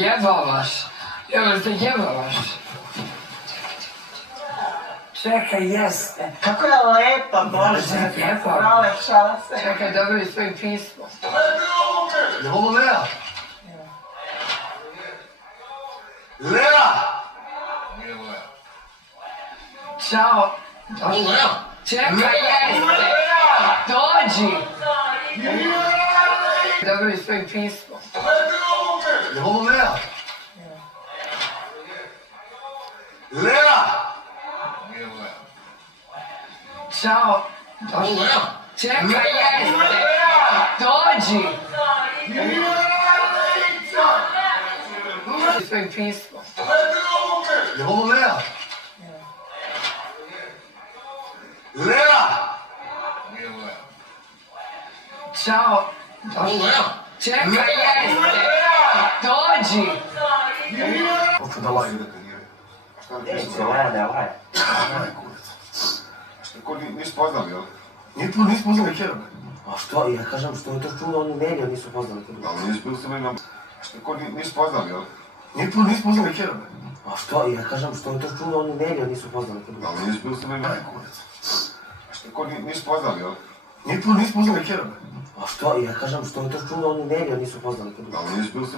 jebavaš? Jel te jebavaš? Čekaj, jeste. Kako je lepa, Bože. Lijepa. Prolepšala se. Čekaj, dobili svoje pismo. Je ovo Lea? Lea! Nije Lea. Ćao. Ovo Lea? Čekaj, jeste. Dođi. Dobili svoje pismo. Je ovo Lea? Lea! Nije Lea. Ćao. Ovo Lea? Čekaj, jeste. Dođi. Svoje pismo. Je ovo Lea? Lea! Nije Lea. Ćao. Ovo Lea? Čekaj, jeste. Dođi. Hoću da laju. Neće, lede, lede. Aj, kurac. Ko nisi poznali, jel? Nije to, nismo poznali Kerove. A što, ja kažem, što je to čudo, oni meni nisu poznali. Ali nisi bil s mojim... Ko nisi poznali, jel? Nije to, nismo poznali Kerove. A što, ja kažem, što je to čudo, oni meni nisu poznali. Ali nisi bil s mojim... Aj, kurac. Ko nisi poznali, jel? Nije to, nismo poznali Kerove. A što, ja kažem, što je to čudo, oni meni nisu poznali. Ali nisi bil s mojim...